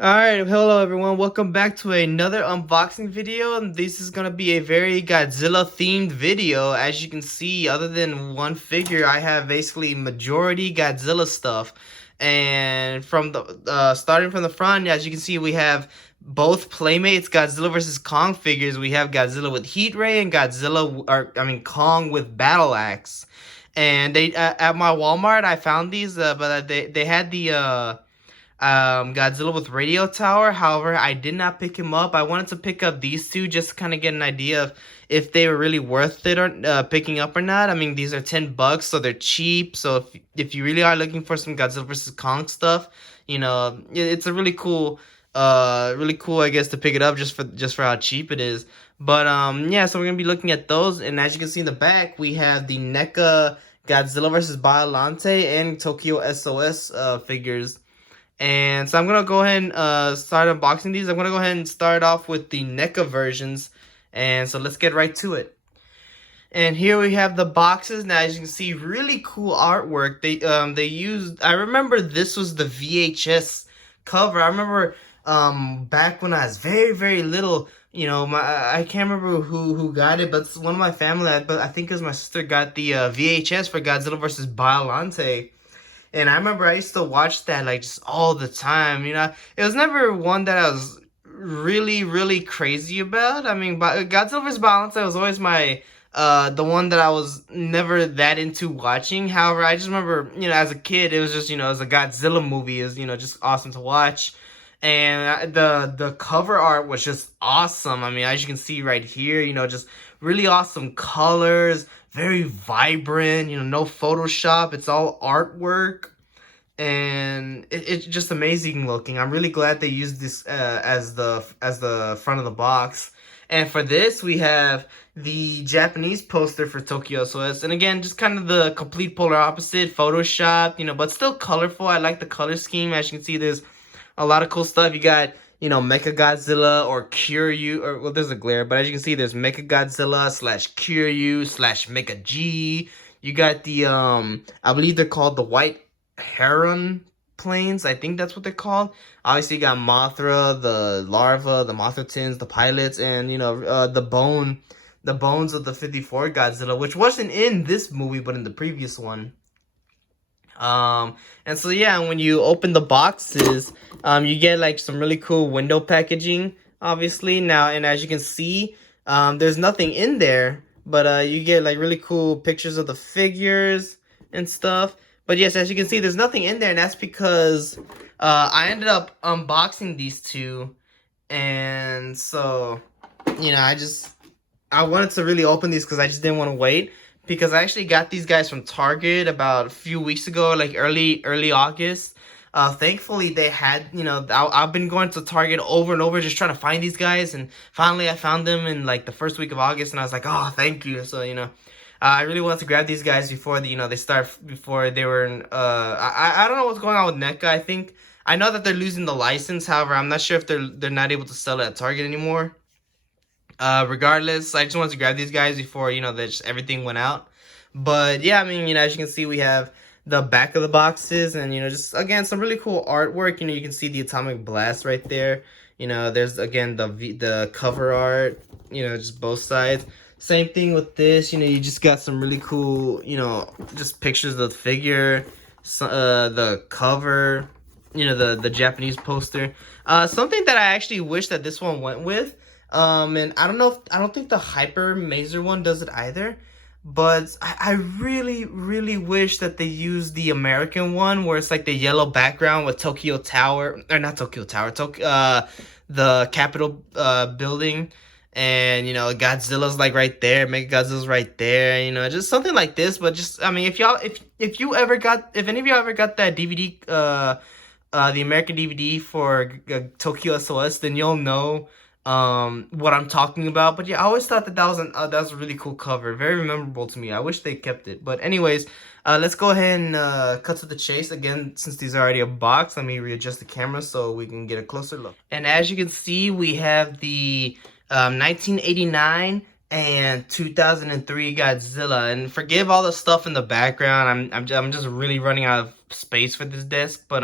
Alright, hello everyone, welcome back to another unboxing video, and this is gonna be a very Godzilla themed video. As you can see, other than one figure, I have basically majority Godzilla stuff. And from the starting from the front, as you can see, we have both Playmates Godzilla vs. Kong figures. We have Godzilla with Heat Ray and Kong with Battle Axe. And they at my Walmart, I found these, but they had the Godzilla with Radio Tower. However, I did not pick him up. I wanted to pick up these two just to kind of get an idea of if they were really worth it or picking up or not. I mean, these are $10, so they're cheap. So if you really are looking for some Godzilla vs. Kong stuff, it's a really cool, I guess, to pick it up just for how cheap it is. But yeah, so we're gonna be looking at those, and as you can see in the back, we have the Neca Godzilla vs. Biollante and Tokyo SOS figures. And so I'm going to go ahead and start unboxing these. I'm going to go ahead and start off with the NECA versions. And so let's get right to it. And here we have the boxes. Now, as you can see, really cool artwork. They used, I remember this was the VHS cover. I remember back when I was very, very little, I can't remember who got it, but one of my family, I think it was my sister, got the VHS for Godzilla vs. Biollante. And I remember I used to watch that like just all the time. It was never one that I was really, really crazy about. I mean, Godzilla vs. Biollante was always my the one that I was never that into watching. However, I just remember, as a kid, it was just, it was a Godzilla movie. It was, just awesome to watch. And the cover art was just awesome. I mean, as you can see right here, just really awesome colors, very vibrant, no Photoshop. It's all artwork, and it's just amazing looking. I'm really glad they used this as the front of the box. And for this, we have the Japanese poster for Tokyo SOS. And again, just kind of the complete polar opposite, Photoshop, but still colorful. I like the color scheme. As you can see, there's a lot of cool stuff. You got, Mecha Godzilla or Kiryu, or well, there's a glare, but as you can see, there's Mecha Godzilla / Kiryu / Mecha G. You got the I believe they're called the White Heron planes. I think that's what they're called. Obviously, you got Mothra, the larva, the Mothra Tins, the pilots, and the bones of the 54 Godzilla, which wasn't in this movie, but in the previous one. And so yeah, when you open the boxes, you get like some really cool window packaging, obviously. Now, and as you can see, there's nothing in there, but you get like really cool pictures of the figures and stuff. But yes, as you can see, there's nothing in there, and that's because I ended up unboxing these two, and so I wanted to really open these because I just didn't want to wait. Because I actually got these guys from Target about a few weeks ago, like early August. Thankfully, they had, I've been going to Target over and over just trying to find these guys. And finally, I found them in, like, the first week of August. And I was like, oh, thank you. So, I really wanted to grab these guys before, before they were in, I don't know what's going on with NECA. I know that they're losing the license. However, I'm not sure if they're not able to sell it at Target anymore. Regardless, I just wanted to grab these guys before, everything went out. But yeah, I mean, as you can see, we have the back of the boxes, and, just, again, some really cool artwork. You can see the atomic blast right there. There's, again, the cover art, just both sides. Same thing with this, you just got some really cool, just pictures of the figure, the cover, the Japanese poster. Something that I actually wish that this one went with, and I don't think the Hyper Mazer one does it either, but I really, really wish that they used the American one where it's like the yellow background with Tokyo Tower, or not Tokyo Tower, the Capitol building, and Godzilla's like right there, Mega Godzilla's right there, just something like this. But just, I mean, if any of y'all ever got that DVD, the American DVD for Tokyo SOS, then you'll know what I'm talking about. But yeah, I always thought that was a really cool cover, very memorable to me. I wish they kept it. But anyways, let's go ahead and cut to the chase. Again, since these are already a box, let me readjust the camera so we can get a closer look. And as you can see, we have the 1989 and 2003 Godzilla. And forgive all the stuff in the background. I'm just really running out of space for this desk. But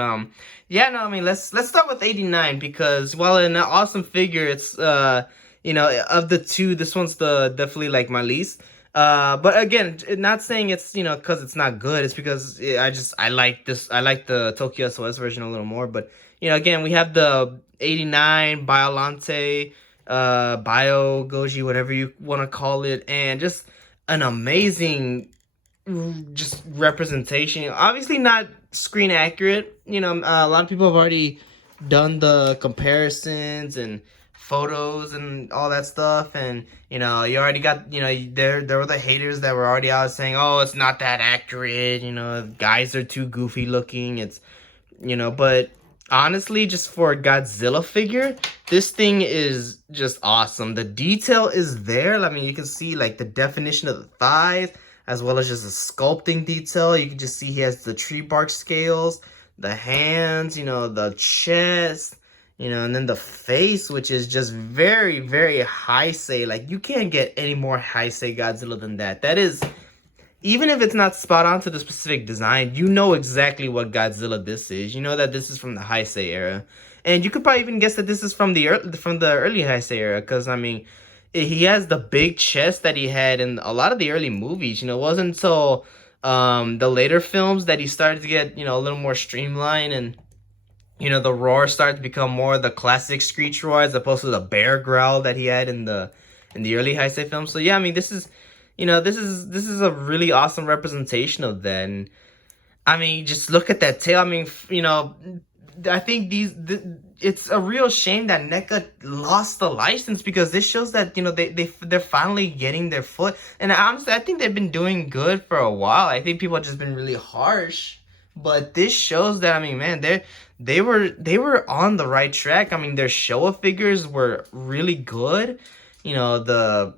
yeah, no, I mean let's start with 89 because while an awesome figure, it's of the two, this one's the definitely like my least. But again, not saying it's because it's not good. It's because I like this. I like the Tokyo SOS version a little more. But again, we have the 89 Biolante, Bio Goji, whatever you want to call it, and just an amazing just representation. Obviously not screen accurate. A lot of people have already done the comparisons and photos and all that stuff, and you already got there were the haters that were already out saying, oh, it's not that accurate, guys are too goofy looking. It's but honestly, just for a Godzilla figure, this thing is just awesome. The detail is there. I mean, you can see like the definition of the thighs, as well as just the sculpting detail. You can just see he has the tree bark scales, the hands, the chest, and then the face, which is just very, very high say. Like, you can't get any more high say Godzilla than that. That is, even if it's not spot on to the specific design, you know exactly what Godzilla this is. You know that this is from the Heisei era. And you could probably even guess that this is from the early Heisei era, because, I mean, he has the big chest that he had in a lot of the early movies. It wasn't until the later films that he started to get, a little more streamlined, and, the roar started to become more the classic screech roar as opposed to the bear growl that he had in the early Heisei films. So, yeah, I mean, this is a really awesome representation of that. And I mean, just look at that tail. I mean, I think it's a real shame that Neca lost the license, because this shows that they're finally getting their foot. And honestly, I think they've been doing good for a while. I think people have just been really harsh, but this shows that, I mean, man, they were on the right track. I mean, their Showa figures were really good. The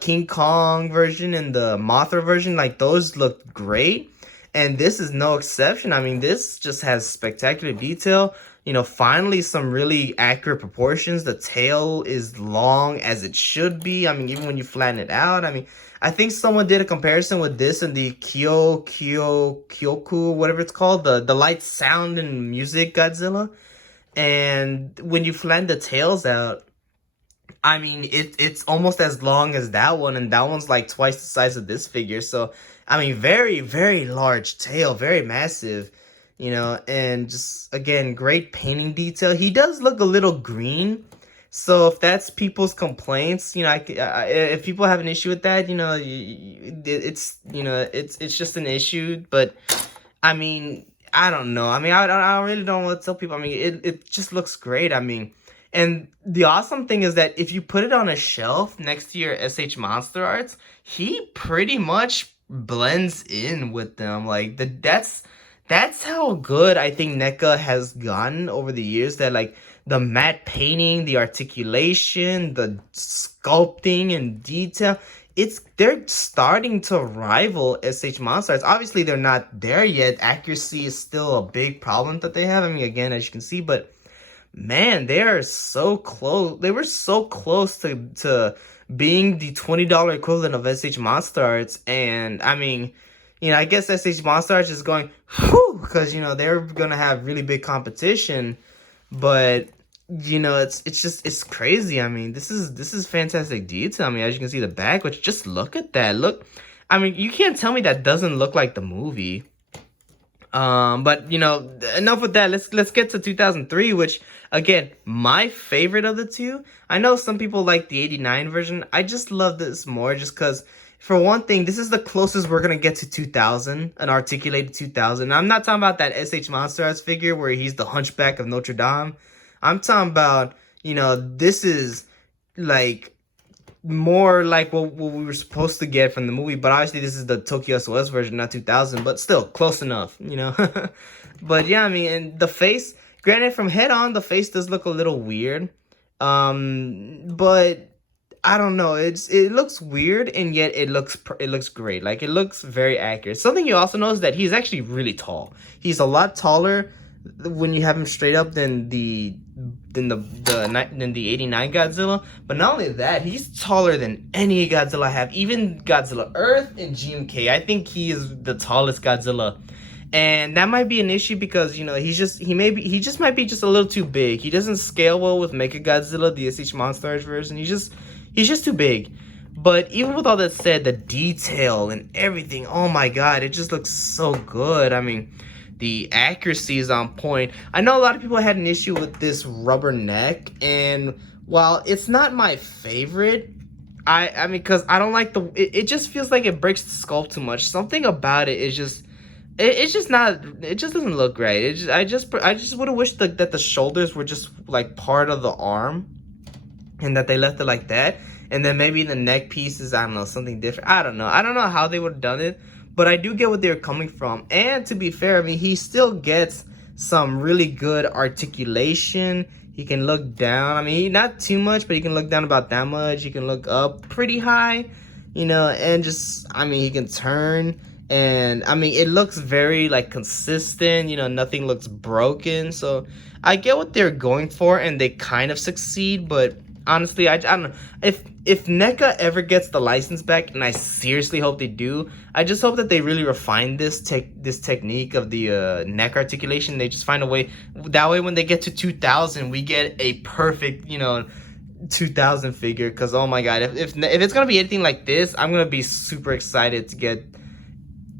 King Kong version and the Mothra version, like, those looked great. And this is no exception. I mean, this just has spectacular detail. Finally some really accurate proportions. The tail is long as it should be. I mean, even when you flatten it out. I mean, I think someone did a comparison with this and the Kyoku, whatever it's called, the light sound and music Godzilla. And when you flatten the tails out, I mean, it's almost as long as that one, and that one's like twice the size of this figure. So, I mean, very, very large tail, very massive, and just, again, great painting detail. He does look a little green. So if that's people's complaints, if people have an issue with that, it's just an issue. But, I mean, I don't know. I mean, I really don't want to tell people. I mean, it just looks great. I mean, and the awesome thing is that if you put it on a shelf next to your SH Monster Arts, he pretty much blends in with them. Like, that's how good I think Neca has gotten over the years. That, like, the matte painting, the articulation, the sculpting and detail, they're starting to rival SH Monster Arts. Obviously, they're not there yet. Accuracy is still a big problem that they have. I mean, again, as you can see, but man, they are so close. They were so close to being the $20 equivalent of SH Monster Arts. And I mean, I guess SH Monster Arts is going, whew, because they're gonna have really big competition. But it's crazy. I mean, this is fantastic detail. I mean, as you can see the back, which, just look at that. Look, I mean, you can't tell me that doesn't look like the movie. But enough with that. Let's get to 2003, which, again, my favorite of the two. I know some people like the 89 version. I just love this more just because, for one thing, this is the closest we're gonna get to 2000, an articulated 2000. I'm not talking about that SH Monster Arts figure where he's the Hunchback of Notre Dame. I'm talking about, this is like more like what we were supposed to get from the movie. But obviously this is the Tokyo SOS version, not 2000, but still close enough, But yeah, I mean, and the face, granted, from head on, the face does look a little weird. But I don't know, it looks weird, and yet it looks great. Like, it looks very accurate. Something you also know is that he's actually really tall. He's a lot taller when you have him straight up than the '89 Godzilla. But not only that, he's taller than any Godzilla I have, even Godzilla Earth and GMK. I think he is the tallest Godzilla. And that might be an issue because, you know, he just might be just a little too big. He doesn't scale well with Mechagodzilla, the SH Monsters version. He's just too big. But even with all that said, the detail and everything, oh my god, it just looks so good. I mean, the accuracy is on point. I know a lot of people had an issue with this rubber neck, and while it's not my favorite, I mean, because I don't like it just feels like it breaks the sculpt too much. Something about it is just it's just not. It just doesn't look right. I just would have wished that the shoulders were just like part of the arm, and that they left it like that. And then maybe the neck pieces, I don't know, something different. I don't know how they would have done it, but I do get what they're coming from. And to be fair, I mean, he still gets some really good articulation. He can look down. I mean, not too much, but he can look down about that much. He can look up pretty high, you know, and just, I mean, he can turn. And I mean, it looks very like consistent, you know, nothing looks broken. So I get what they're going for, and they kind of succeed. But honestly, I don't know if Neca ever gets the license back, and I seriously hope they do. I just hope that they really refine this technique of the neck articulation. They just find a way, that way when they get to 2000, we get a perfect, you know, 2000 figure. Because oh my god, if it's gonna be anything like this, I'm gonna be super excited to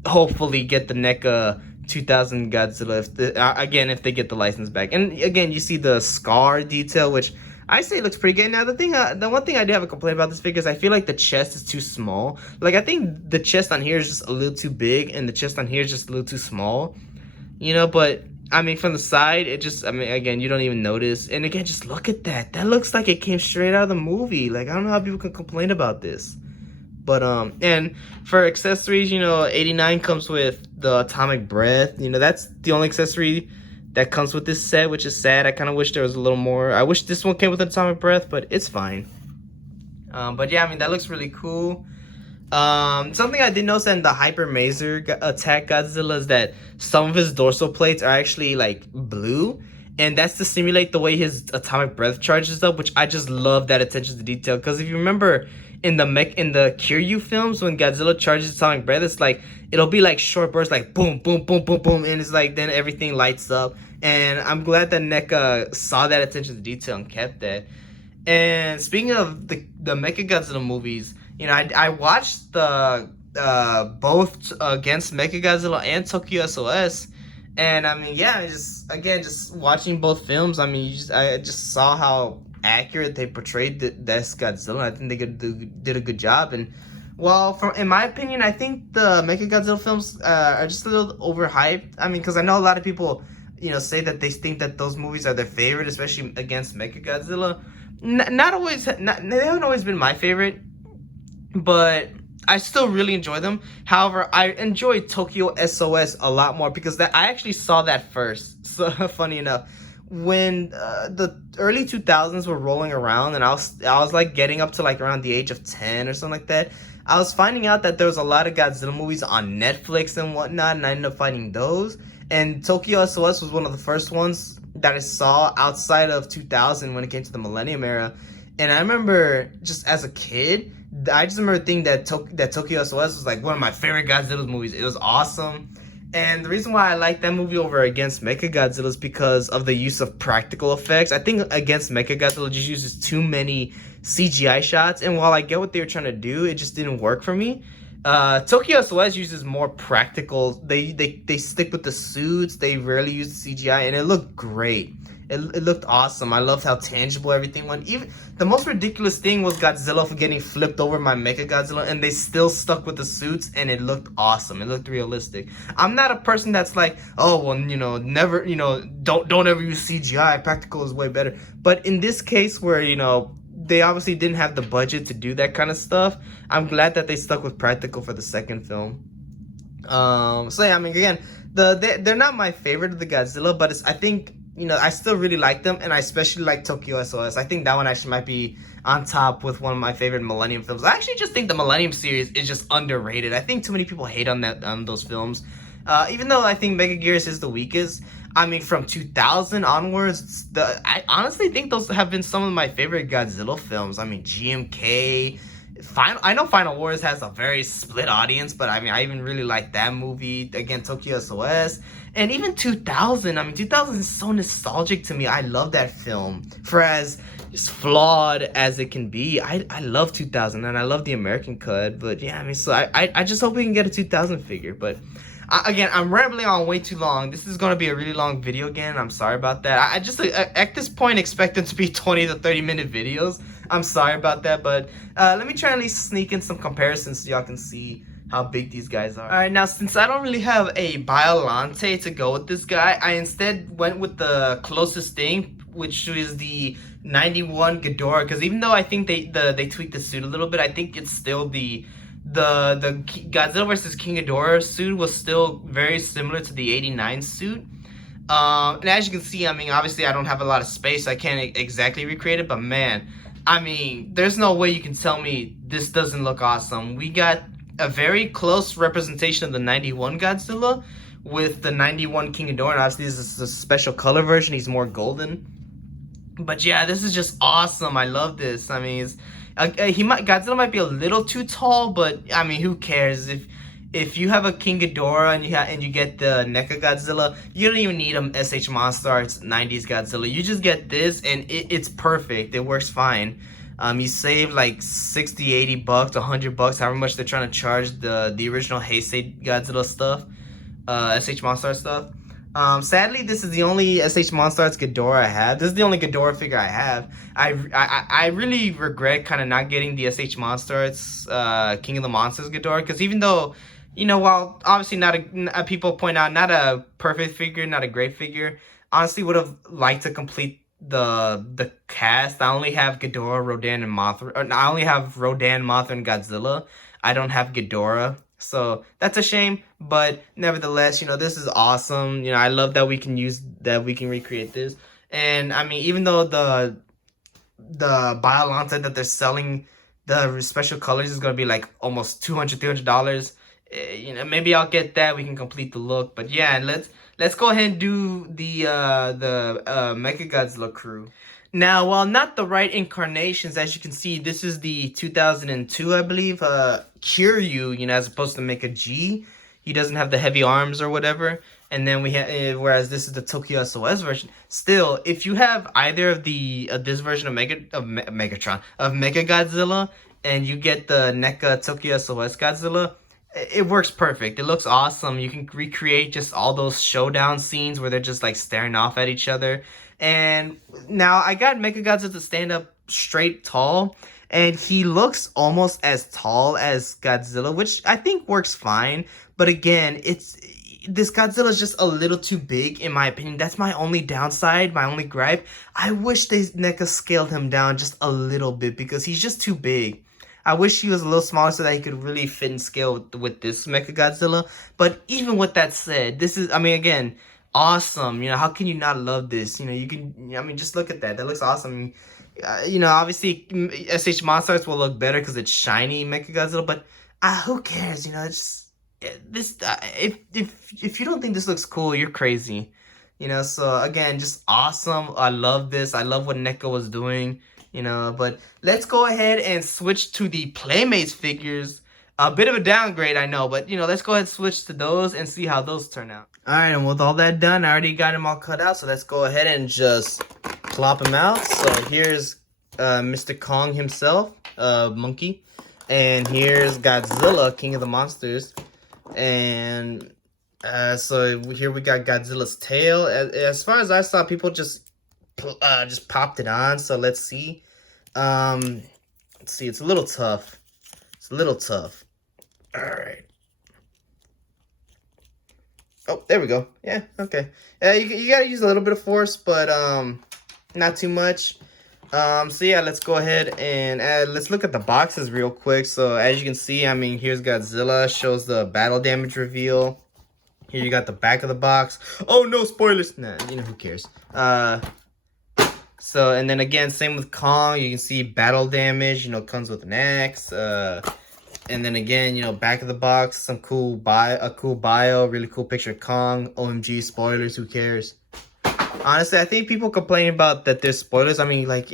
hopefully get the Neca 2000 Godzilla if they get the license back. And again, you see the scar detail, which I say looks pretty good. Now the one thing I do have a complaint about this figure is I feel like the chest is too small. Like, I think the chest on here is just a little too big, and the chest on here is just a little too small, you know. But I mean, from the side, it just, I mean, again, you don't even notice. And again, just look at that looks like it came straight out of the movie. Like, I don't know how people can complain about this. But and for accessories, you know, 89 comes with the atomic breath. You know, that's the only accessory that comes with this set, which is sad. I kind of wish there was a little more. I wish this one came with atomic breath, but it's fine. But yeah, I mean, that looks really cool. Something I did notice in the Hyper Maser Attack Godzilla is that some of his dorsal plates are actually like blue, and that's to simulate the way his atomic breath charges up, which I just love that attention to detail. Because if you remember in the Kiryu films, when Godzilla charges atomic breath, it's like it'll be like short bursts, like boom, boom, boom, boom, boom, and it's like then everything lights up. And I'm glad that Neca saw that attention to detail and kept that. And speaking of the Mechagodzilla movies, you know, I watched the both against Mechagodzilla and Tokyo SOS, and I mean, yeah, just watching both films, I mean, I just saw how accurate they portrayed this Godzilla. I think they did a good job. And well, in my opinion, I think the Mechagodzilla films are just a little overhyped. I mean, because I know a lot of people, you know, say that they think that those movies are their favorite, especially against Mechagodzilla. They haven't always been my favorite, but I still really enjoy them. However, I enjoy Tokyo SOS a lot more because I actually saw that first. So funny enough, when the early 2000s were rolling around, and I was like getting up to like around the age of 10 or something like that, I was finding out that there was a lot of Godzilla movies on Netflix and whatnot, and I ended up finding those. And Tokyo SOS was one of the first ones that I saw outside of 2000 when it came to the Millennium era. And I remember just as a kid, I just remember thinking that Tokyo SOS was like one of my favorite Godzilla movies. It was awesome. And the reason why I like that movie over Against Mechagodzilla is because of the use of practical effects. I think Against Mechagodzilla just uses too many CGI shots, and while I get what they were trying to do, it just didn't work for me. Tokyo SOS uses more practical. They stick with the suits. They rarely use the CGI, and it looked great. It looked awesome. I loved how tangible everything went. Even the most ridiculous thing was Godzilla for getting flipped over by Mechagodzilla, and they still stuck with the suits, and it looked awesome. It looked realistic. I'm not a person that's like, oh well, you know, never, you know, don't ever use CGI. Practical is way better. But in this case, where, you know, they obviously didn't have the budget to do that kind of stuff, I'm glad that they stuck with practical for the second film. So yeah, I mean, again, they're not my favorite of the Godzilla, but I think, you know, I still really like them, and I especially like Tokyo SOS. I think that one actually might be on top with one of my favorite Millennium films. I actually just think the Millennium series is just underrated. I think too many people hate on those films. Even though I think Megaguirus is the weakest, I mean, from 2000 onwards, I honestly think those have been some of my favorite Godzilla films. I mean, GMK, I know Final Wars has a very split audience, but I mean, I even really like that movie. Again, Tokyo SOS, and even 2000. I mean, 2000 is so nostalgic to me. I love that film. For as just flawed as it can be, I love 2000, and I love the American cut. But yeah, I mean, so I just hope we can get a 2000 figure, but. Again, I'm rambling on way too long. This is going to be a really long video again. I'm sorry about that. I just, at this point, expect them to be 20 to 30-minute videos. I'm sorry about that, but let me try at least sneak in some comparisons so y'all can see how big these guys are. Alright, now since I don't really have a Biolante to go with this guy, I instead went with the closest thing, which is the 91 Ghidorah, because even though I think they tweaked the suit a little bit, I think it's still the Godzilla vs. King Ghidorah suit was still very similar to the 89 suit. And as you can see, I mean, obviously I don't have a lot of space. I can't exactly recreate it, but man, I mean, there's no way you can tell me this doesn't look awesome. We got a very close representation of the 91 Godzilla with the 91 King Ghidorah. And obviously this is a special color version. He's more golden. But yeah, this is just awesome. I love this. I mean, Godzilla might be a little too tall, but I mean, who cares? If you have a King Ghidorah and you get the Neca Godzilla, you don't even need a SH Monster Arts 90s Godzilla. You just get this, and it's perfect. It works fine. You save like 60, 80 bucks, 100 bucks, however much they're trying to charge the original Heisei Godzilla stuff, SH Monster Arts stuff. Sadly, this is the only SH Monster Arts Ghidorah I have. This is the only Ghidorah figure I have. I really regret kind of not getting the SH Monster Arts King of the Monsters Ghidorah, because even though, you know, while obviously people point out not a perfect figure, not a great figure, honestly would have liked to complete the cast. I only have Ghidorah, Rodan, and Mothra. Or I only have Rodan, Mothra, and Godzilla. I don't have Ghidorah. So that's a shame, but nevertheless, you know, this is awesome. You know, I love that we can recreate this. And I mean, even though the Biolante that they're selling, the special colors is gonna be like almost $200-$300. You know, maybe I'll get that. We can complete the look. But yeah, let's go ahead and do the Mecha Godzilla crew. Now, while not the right incarnations, as you can see, this is the 2002, I believe, Kiryu, you know, as opposed to Mecha G. He doesn't have the heavy arms or whatever. And then we have, whereas this is the Tokyo SOS version. Still, if you have either of this version of Mecha Godzilla, and you get the Neca Tokyo SOS Godzilla, it works perfect. It looks awesome. You can recreate just all those showdown scenes where they're just like staring off at each other. And now I got Mechagodzilla to stand up straight tall, and he looks almost as tall as Godzilla, which I think works fine. But again, this Godzilla is just a little too big, in my opinion. That's my only downside, my only gripe. I wish they NECA scaled him down just a little bit, because he's just too big. I wish he was a little smaller so that he could really fit and scale with this Mechagodzilla. But even with that said, this is, I mean, again, awesome. You know, how can you not love this? You know, you can, I mean, just look at that. That looks awesome. You know, obviously, SH Monster Arts will look better because it's shiny Mechagodzilla, but who cares? You know, it's just, if you don't think this looks cool, you're crazy. You know, so again, just awesome. I love this. I love what NECA was doing. You know, but let's go ahead and switch to the Playmates figures. A bit of a downgrade, I know, but, you know, let's go ahead and switch to those and see how those turn out. All right, and with all that done, I already got them all cut out, so let's go ahead and just plop them out. So here's Mr. Kong himself, Monkey, and here's Godzilla, King of the Monsters, and so here we got Godzilla's tail. As far as I saw, people just popped it on, so let's see. Let's see, it's a little tough. It's a little tough. All right. Oh, there we go. Yeah, okay. You gotta use a little bit of force, but not too much. So yeah, let's go ahead and let's look at the boxes real quick. So as you can see, I mean, here's Godzilla, shows the battle damage reveal. Here you got the back of the box. Oh no, spoilers. Nah, you know, who cares. So, and then again, same with Kong. You can see battle damage, you know, comes with an axe. And then again, you know, back of the box, some cool bio, really cool picture of Kong. OMG, spoilers, who cares? Honestly, I think people complaining about that there's spoilers. I mean, like,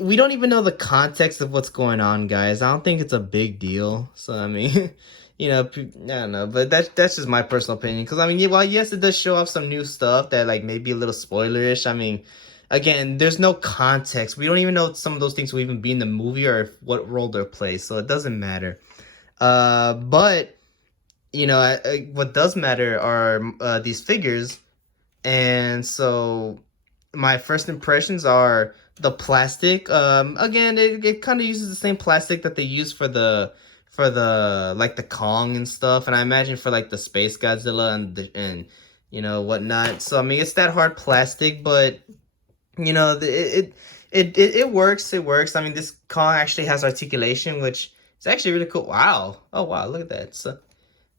we don't even know the context of what's going on, guys. I don't think it's a big deal. So, I mean, I don't know. But that's just my personal opinion. Because, I mean, while yes, it does show off some new stuff that, like, may be a little spoilerish. I mean, again, there's no context. We don't even know if some of those things will even be in the movie or what role they'll play. So, it doesn't matter. But, what does matter are these figures. And so my first impressions are the plastic. Again, it kind of uses the same plastic that they use for the like the Kong and stuff, and I imagine for like the Space Godzilla and whatnot. So I mean, it's that hard plastic, but it works. It works. I mean, this Kong actually has articulation, which is actually really cool. Wow. Oh wow, look at that. So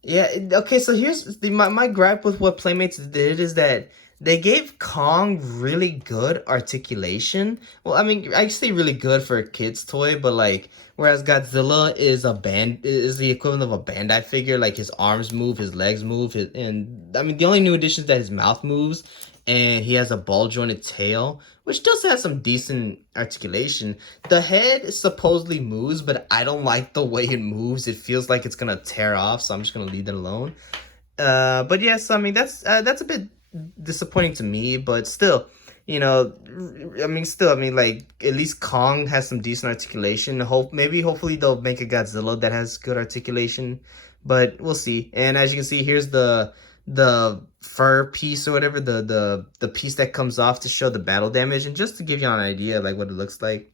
yeah, okay, so here's my gripe with what Playmates did is that they gave Kong really good articulation. Well, I mean, I say really good for a kid's toy, but like, whereas Godzilla is the equivalent of a Bandai figure, like his arms move, his legs move, and I mean, the only new addition is that his mouth moves, and he has a ball jointed tail, which does have some decent articulation. The head supposedly moves, but I don't like the way it moves. It feels like it's gonna tear off, so I'm just gonna leave that alone. But yes, I mean that's a bit disappointing to me, but still, like at least Kong has some decent articulation. Hopefully they'll make a Godzilla that has good articulation, but we'll see. And as you can see, here's the fur piece or whatever, the piece that comes off to show the battle damage, and just to give you an idea like what it looks like.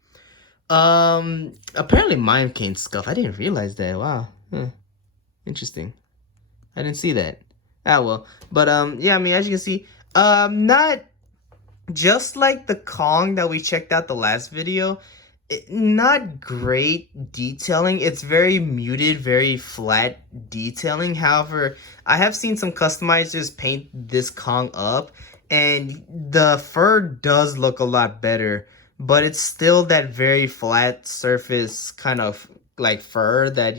Apparently mine came scuff. I didn't realize that. Wow. Interesting. I didn't see that. Ah well. But yeah, I mean, as you can see, not just like the Kong that we checked out the last video, not great detailing. It's very muted, very flat detailing. However, I have seen some customizers paint this Kong up, and the fur does look a lot better, but it's still that very flat surface kind of like fur that,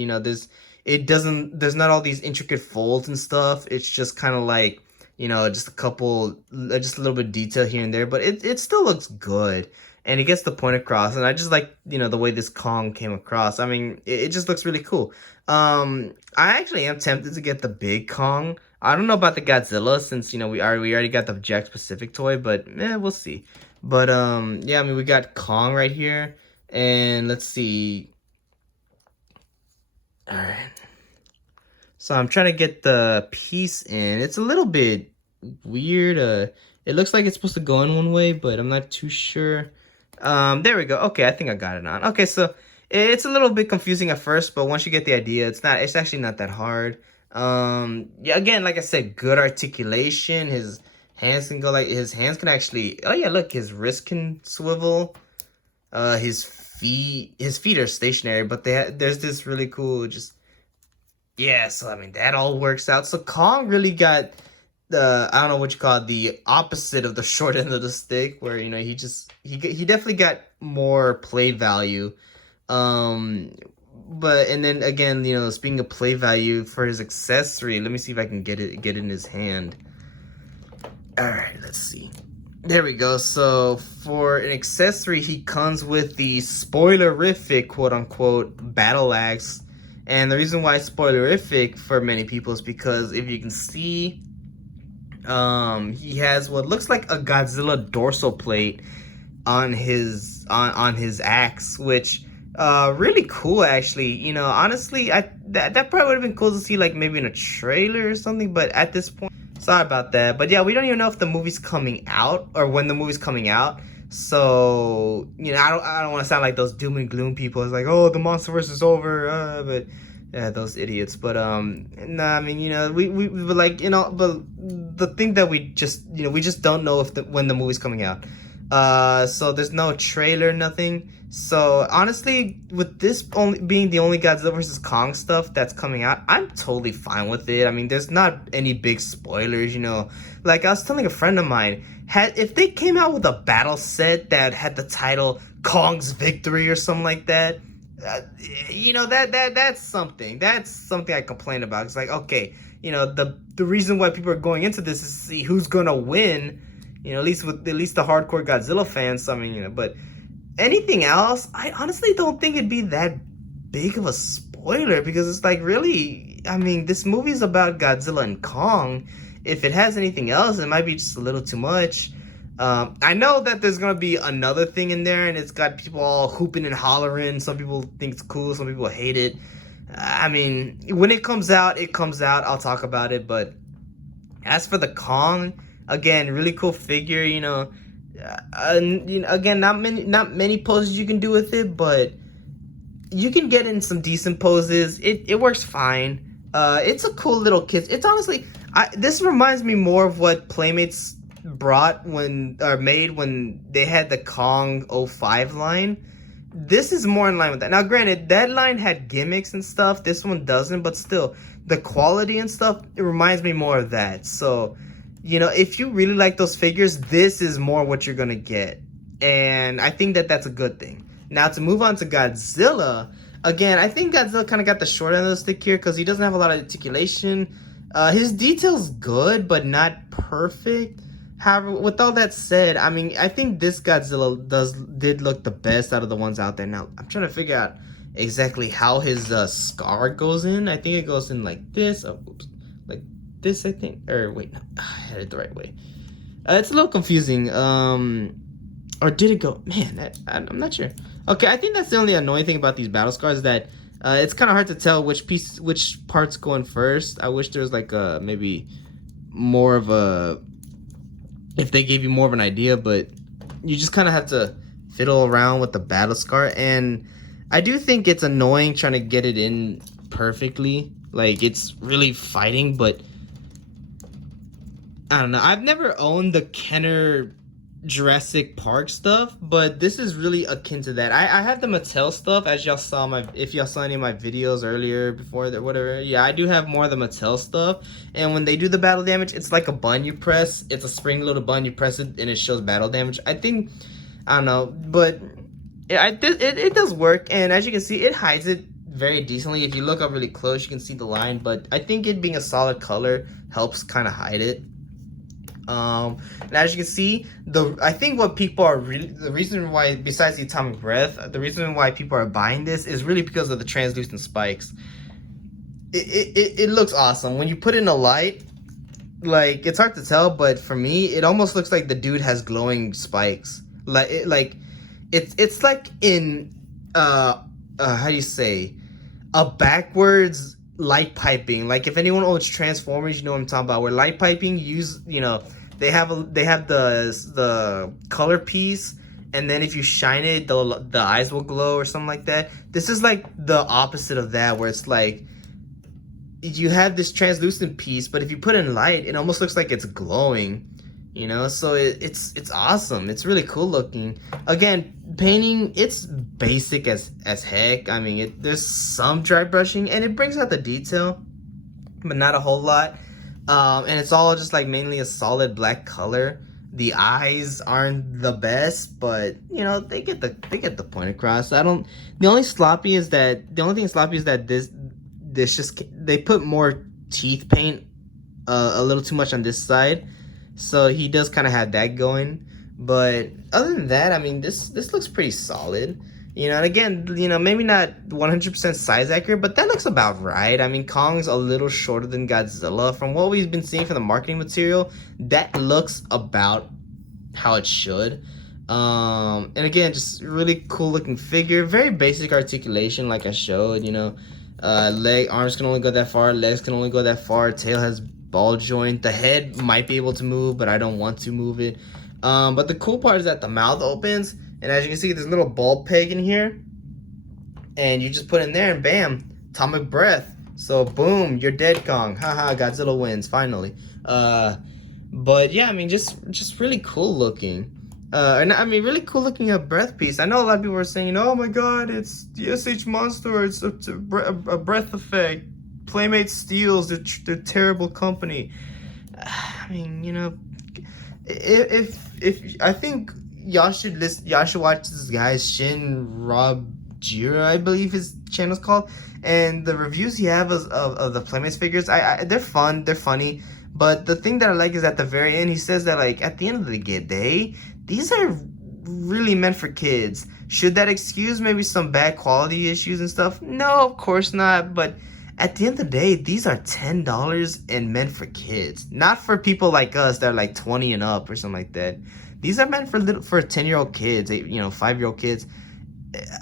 there's not all these intricate folds and stuff. It's just kind of like, just just a little bit of detail here and there, but it still looks good. And it gets the point across, and I just like, the way this Kong came across. I mean, it just looks really cool. I actually am tempted to get the big Kong. I don't know about the Godzilla, since, we already got the Jack Pacific toy, but, we'll see. But, yeah, I mean, we got Kong right here, and let's see. Alright. So I'm trying to get the piece in. It's a little bit weird. It looks like it's supposed to go in one way, but I'm not too sure. There we go. Okay, I think I got it on. Okay, so it's a little bit confusing at first, but once you get the idea, it's actually not that hard. Yeah, again, like I said, good articulation. His hands can actually, oh yeah, look, his wrist can swivel. His feet are stationary, but there's this really cool, yeah, so I mean, that all works out. So Kong really got I don't know what you call it, the opposite of the short end of the stick, where he definitely got more play value. But and then again, speaking of play value, for his accessory, let me see if I can get it in his hand. All right, let's see. There we go. So for an accessory, he comes with the spoilerific, quote unquote, battle axe. And the reason why it's spoilerific for many people is because, if you can see, he has what looks like a Godzilla dorsal plate on his axe, which really cool actually. Honestly, that probably would have been cool to see, like, maybe in a trailer or something, but at this point, sorry about that. But yeah, we don't even know if the movie's coming out or when the movie's coming out. So, I don't want to sound like those doom and gloom people. It's like, oh, the MonsterVerse is over, but yeah, those idiots. But nah, I mean, we but like, but the thing that we just don't know when the movie's coming out. So there's no trailer, nothing. So honestly, with this only being the only Godzilla vs. Kong stuff that's coming out, I'm totally fine with it. I mean, there's not any big spoilers, Like I was telling a friend of mine, if they came out with a battle set that had the title Kong's Victory or something like that, that's something. That's something I complain about. It's like, okay, the reason why people are going into this is to see who's gonna win. You know, at least the hardcore Godzilla fans. I mean, you know, but anything else, I honestly don't think it'd be that big of a spoiler because it's like really, I mean, this movie's about Godzilla and Kong. If it has anything else, it might be just a little too much. I know that there's gonna be another thing in there, and it's got people all hooping and hollering. Some people think it's cool, some people hate it. I mean, when it comes out, it comes out. I'll talk about it. But as for the Kong, again, really cool figure. Again, not many poses you can do with it, but you can get in some decent poses. It works fine. It's a cool little kit. It's honestly, this reminds me more of what Playmates made when they had the Kong '05 line. This is more in line with that. Now, granted, that line had gimmicks and stuff. This one doesn't, but still, the quality and stuff, it reminds me more of that. So, you know, if you really like those figures, this is more what you're gonna get. And I think that that's a good thing. Now, to move on to Godzilla, again, I think Godzilla kind of got the short end of the stick here because he doesn't have a lot of articulation. His detail's good, but not perfect. However, with all that said, I mean, I think this Godzilla did look the best out of the ones out there. Now, I'm trying to figure out exactly how his scar goes in. I think it goes in like this. Oh, oops. Like this, I think. Or wait, no. I had it the right way. It's a little confusing. Or did it go? Man, I'm not sure. Okay, I think that's the only annoying thing about these battle scars, that it's kind of hard to tell which part's going first. I wish there was like maybe more of a, if they gave you more of an idea, but you just kind of have to fiddle around with the battle scar. And I do think it's annoying trying to get it in perfectly. Like, it's really fighting, but I don't know. I've never owned the Kenner Jurassic Park stuff, but this is really akin to that. I have the Mattel stuff, as y'all saw if y'all saw any of my videos earlier before that, whatever. Yeah, I do have more of the Mattel stuff, and when they do the battle damage, it's like a button you press. It's a spring-loaded button, you press it and it shows battle damage. I think, I don't know, but it does work, and as you can see, it hides it very decently. If you look up really close, you can see the line, but I think it being a solid color helps kind of hide it. And as you can see, I think what people are really, the reason why, besides the atomic breath, the reason why people are buying this is really because of the translucent spikes. It looks awesome when you put in a light. Like, it's hard to tell, but for me, it almost looks like the dude has glowing spikes. It's like in how do you say, a backwards light piping. Like, if anyone owns Transformers, you know what I'm talking about, where light piping they have the color piece, and then if you shine it, the eyes will glow or something like that. This is like the opposite of that, where it's like you have this translucent piece, but if you put in light, it almost looks like it's glowing, you know. So it's awesome. It's really cool looking. Again, painting, it's basic as heck. I mean, there's some dry brushing, and it brings out the detail, but not a whole lot. And it's all just like mainly a solid black color. The eyes aren't the best, but you know, they get the point across. The only thing sloppy is that this just, they put more teeth paint a little too much on this side, so he does kind of have that going. But other than that, I mean, this looks pretty solid. You know, and again, you know, maybe not 100% size accurate, but that looks about right. I mean, Kong's a little shorter than Godzilla. From what we've been seeing from the marketing material, that looks about how it should. And again, just really cool looking figure. Very basic articulation, like I showed, you know. Arms can only go that far, legs can only go that far, tail has ball joint. The head might be able to move, but I don't want to move it. But the cool part is that the mouth opens, and as you can see, there's a little ball peg in here, and you just put in there, and bam, atomic breath. So boom, you're dead, Kong. Haha, Godzilla wins finally. But yeah, I mean, just really cool looking. And I mean, really cool looking breath piece. I know a lot of people are saying, oh my god, it's the SH Monster, it's a breath effect. Playmates steals, they're terrible company. I mean, you know, if I think y'all should watch this guy's Shin Robjira, I believe his channel's called, and the reviews he have of the Playmates figures, they're fun, they're funny, But the thing that I like is at the very end, he says that like at the end of the day, these are really meant for kids. Should that excuse maybe some bad quality issues and stuff? No, of course not. But at the end of the day, these are $10 and meant for kids, not for people like us that are like 20 and up or something like that. These are meant for 10-year-old kids, 5-year-old kids.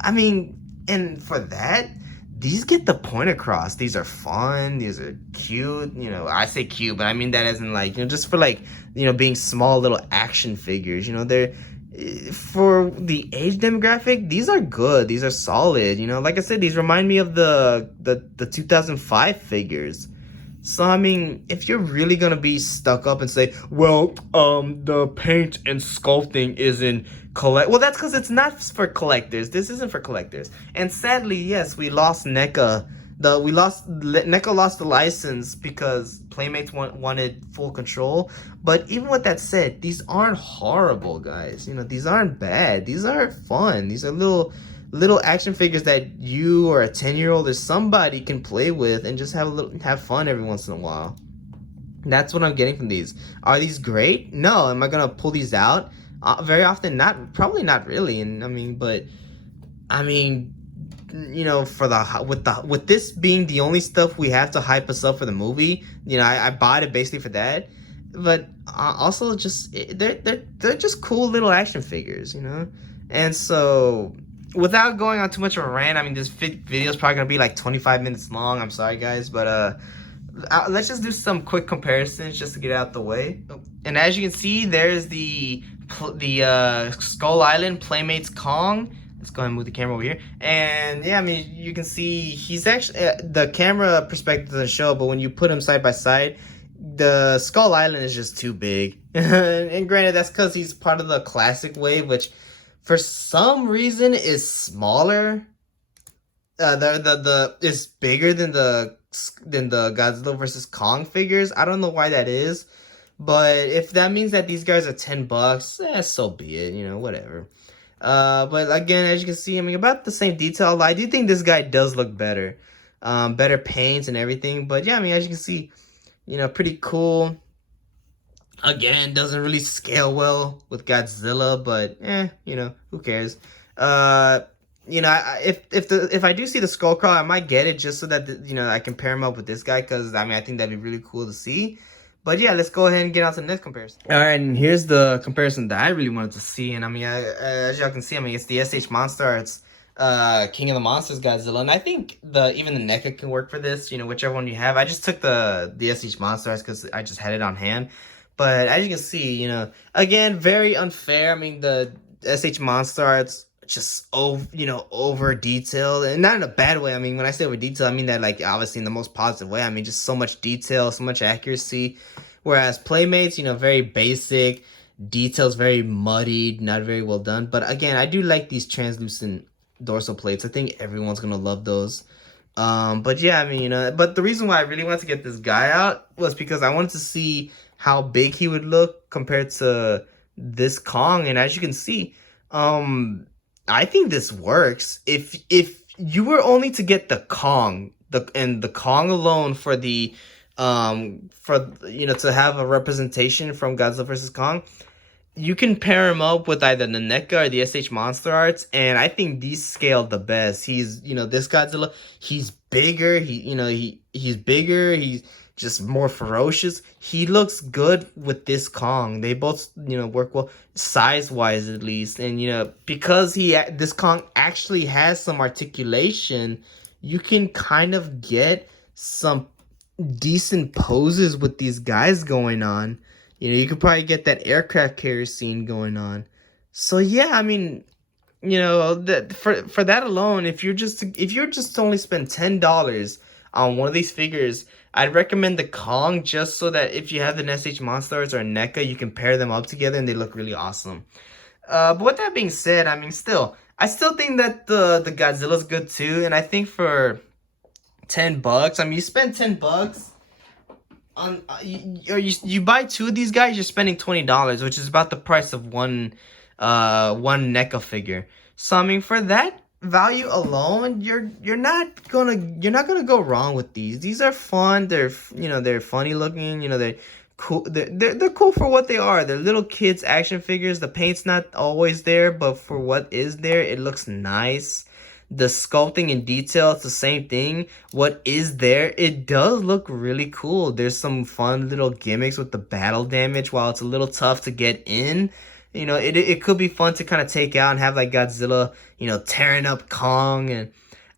I mean, and for that, these get the point across. These are fun. These are cute. I say cute, but I mean that as in like, just for like, being small little action figures. They're for the age demographic. These are good. These are solid. Like I said, these remind me of the 2005 figures. So, I mean, if you're really gonna be stuck up and say, well, the paint and sculpting isn't well, that's because it's not for collectors. This isn't for collectors. And sadly, yes, we lost Neca. Neca lost the license because Playmates wanted full control. But even with that said, these aren't horrible, guys. These aren't bad. These are fun. These are little action figures that you or a 10-year-old or somebody can play with and just have fun every once in a while. That's what I'm getting from these. Are these great? No. Am I gonna pull these out? Very often, not. Probably not really. And I mean, with this being the only stuff we have to hype us up for the movie, I bought it basically for that. But also, they're just cool little action figures, And so, without going on too much of a rant, I mean, this video is probably gonna be like 25 minutes long. I'm sorry, guys, but let's just do some quick comparisons just to get out the way. And as you can see, there's the Skull Island Playmates Kong. Let's go ahead and move the camera over here. And yeah, I mean, you can see he's actually the camera perspective doesn't show, but when you put him side by side, the Skull Island is just too big. And granted, that's because he's part of the classic wave, which for some reason is smaller. Is bigger than the Godzilla versus Kong figures. I don't know why that is, but if that means that these guys are $10, so be it. Whatever. But again, as you can see, I mean, about the same detail. I do think this guy does look better, better paints and everything. But yeah, I mean, as you can see, pretty cool. Again, doesn't really scale well with Godzilla, but who cares? If I do see the skull crawl, I might get it just so that I can pair him up with this guy, because I mean, I think that'd be really cool to see. But yeah, let's go ahead and get on to the next comparison. All right, and here's the comparison that I really wanted to see. And I mean, as y'all can see, I mean, it's the SH Monster Arts King of the Monsters Godzilla. And I think even the NECA can work for this, whichever one you have. I just took the SH Monster Arts because I just had it on hand. But as you can see, again, very unfair. I mean, the SH Monster Arts just over detailed, and not in a bad way. I mean, when I say over detailed, I mean that like obviously in the most positive way. I mean, just so much detail, so much accuracy. Whereas Playmates, very basic details, very muddied, not very well done. But again, I do like these translucent dorsal plates. I think everyone's gonna love those. But yeah, I mean, but the reason why I really wanted to get this guy out was because I wanted to see how big he would look compared to this Kong. And as you can see, I think this works. If you were only to get the Kong, the Kong alone for the to have a representation from Godzilla vs. Kong, you can pair him up with either the NECA or the SH Monster Arts, and I think these scaled the best. He's this Godzilla, he's bigger, he's bigger, he's just more ferocious. He looks good with this Kong. They both work well size wise, at least. And because this Kong actually has some articulation, you can kind of get some decent poses with these guys going on. You could probably get that aircraft carrier scene going on. So yeah, I mean, for that alone, if you're just to only spend $10 on one of these figures, I'd recommend the Kong, just so that if you have the SH Monster Arts or NECA, you can pair them up together and they look really awesome. But with that being said, I mean, I still think that the Godzilla's good too, and I think for $10, I mean, you spend $10 on you buy two of these guys, you're spending $20, which is about the price of one NECA figure. So I mean, for that value alone, you're not gonna go wrong with these. These are fun. They're they're funny looking. They cool. They're cool for what they are. They're little kids action figures. The paint's not always there, but for what is there, it looks nice. The sculpting and detail, it's the same thing. What is there, it does look really cool. There's some fun little gimmicks with the battle damage. While it's a little tough to get in, you know, it could be fun to kind of take out and have like Godzilla, you know, tearing up Kong. And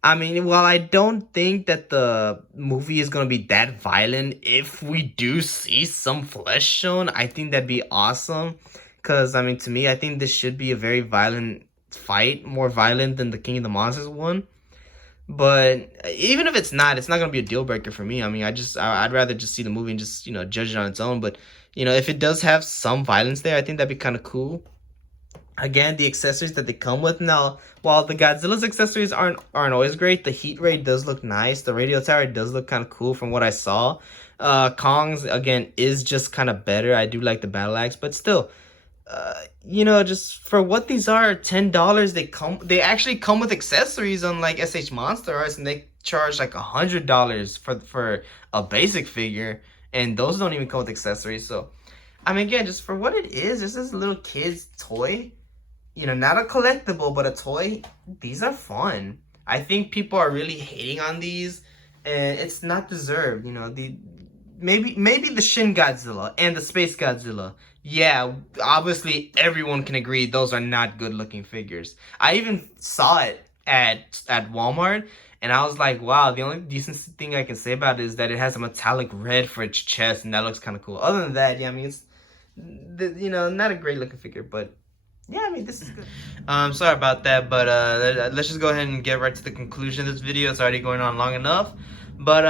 I mean, while I don't think that the movie is gonna be that violent, if we do see some flesh shown, I think that'd be awesome. Cause I mean, to me, I think this should be a very violent fight, more violent than the King of the Monsters one. But even if it's not gonna be a deal breaker for me. I mean, I'd rather just see the movie and just, you know, judge it on its own. But you know, if it does have some violence there, I think that'd be kind of cool. Again, the accessories that they come with now, while the Godzilla's accessories aren't always great, the heat ray does look nice. The radio tower does look kind of cool from what I saw. Kong's again is just kind of better. I do like the battle axe, but still, you know, just for what these are, $10. They actually come with accessories on like SH Monster Arts, and they charge like $100 for a basic figure, and those don't even come with accessories. So, I mean, again, just for what it is, this is a little kid's toy. You know, not a collectible, but a toy. These are fun. I think people are really hating on these, and it's not deserved. You know, maybe the Shin Godzilla and the Space Godzilla. Yeah, obviously everyone can agree those are not good looking figures. I even saw it at Walmart, and I was like, wow, the only decent thing I can say about it is that it has a metallic red for its chest, and that looks kind of cool. Other than that, yeah, I mean, it's, you know, not a great looking figure, but yeah, I mean, this is good. Sorry about that, but let's just go ahead and get right to the conclusion of this video. It's already going on long enough. But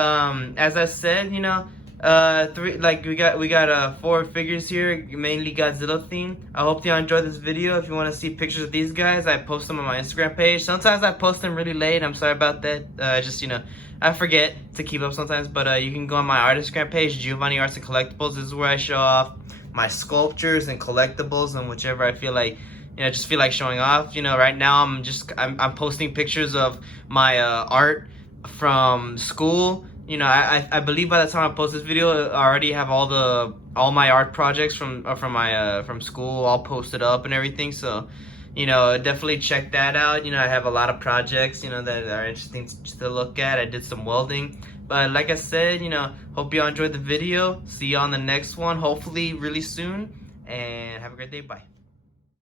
as I said, you know, we got 4 figures here, mainly Godzilla themed. I hope you enjoyed this video. If you want to see pictures of these guys, I post them on my Instagram page. Sometimes I post them really late. I'm sorry about that. Just, you know, I forget to keep up sometimes. But you can go on my Instagram page, Giovanni Arts and Collectibles. This is where I show off my sculptures and collectibles and whichever I feel like, you know, just feel like showing off. You know, right now I'm posting pictures of my art from school. You know, I believe by the time I post this video, I already have all my art projects from school all posted up and everything. So, you know, definitely check that out. You know, I have a lot of projects, you know, that are interesting to look at. I did some welding. But like I said, you know, hope you all enjoyed the video. See you on the next one, hopefully really soon. And have a great day. Bye.